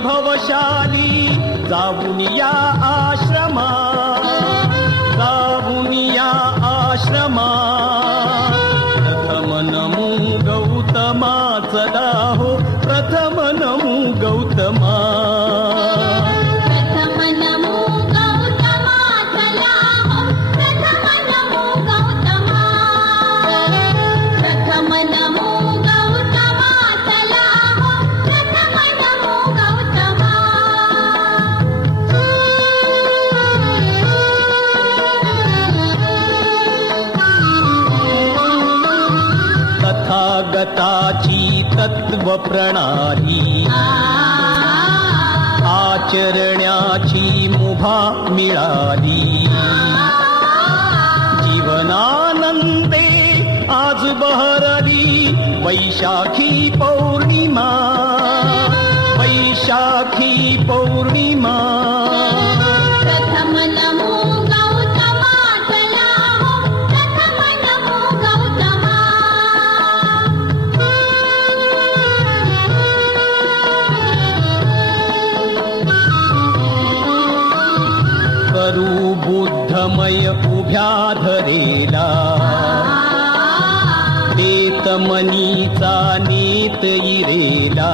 वैभवशाली जाऊन या आश्रमा, जाऊन या आश्रमा। प्रथम नमो गौतमा, चला हो प्रथम नमो गौतमा। प्रथम नमो गौतमा, चला हो प्रथम नमो गौतमा। प्रथम नमो गौतमा, चला हो प्रथम नमो गौतमा। तथागताची तत्व प्रणाली, आचरण्याची मुभा मिळाली। जीवनानंदे आज बहरली वैशाखी पौर्णिमा, वैशाखी पौर्णिमा। प्रथम नमो गौतमा, चला हो प्रथम नमो गौतमा। करू बुद्धमय उभ्या धरेला, देत मनीचा नेत इरेला।